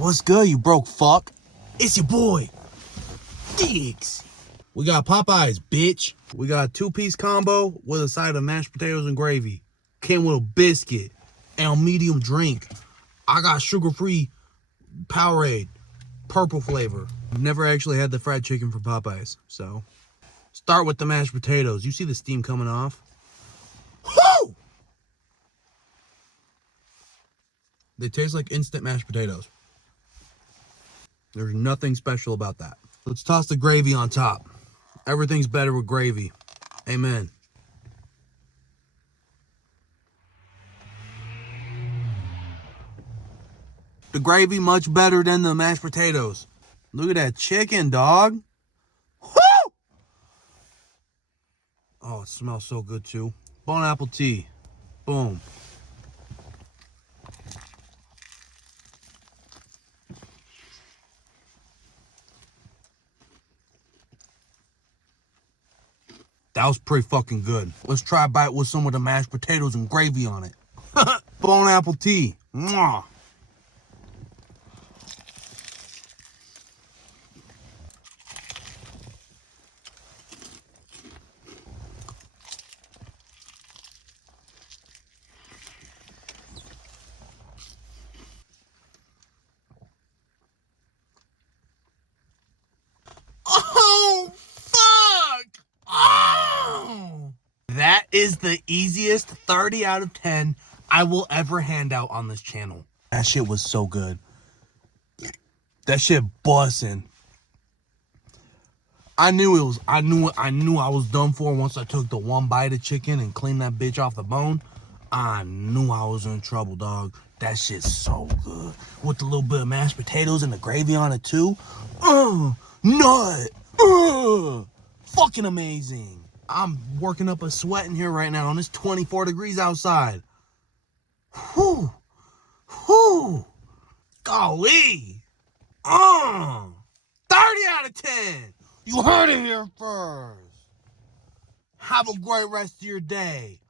What's good, you broke fuck? It's your boy, Diggs. We got Popeyes, bitch. We got a two-piece combo with a side of mashed potatoes and gravy. Came with a biscuit and a medium drink. I got sugar-free Powerade, purple flavor. I've never actually had the fried chicken from Popeyes, so. Start with the mashed potatoes. You see the steam coming off? Woo! They taste like instant mashed potatoes. There's nothing special about that. Let's toss the gravy on top. Everything's better with gravy. Amen. The gravy much better than the mashed potatoes. Look at that chicken, dog. Woo! Oh, it smells so good too. Bon apple tea. Boom. That was pretty fucking good. Let's try a bite with some of the mashed potatoes and gravy on it. Bon apple tea. Mwah. Oh, fuck! Oh! That is the easiest 30 out of 10 I will ever hand out on this channel. That shit was so good. That shit bussin'. I knew I was done for once I took the one bite of chicken and cleaned that bitch off the bone. I knew I was in trouble, dog. That shit's so good. With a little bit of mashed potatoes and the gravy on it too. Nut. Fucking amazing. I'm working up a sweat in here right now and it's 24 degrees outside. Whew. Whew. Golly. 30 out of 10. You heard it here first. Have a great rest of your day.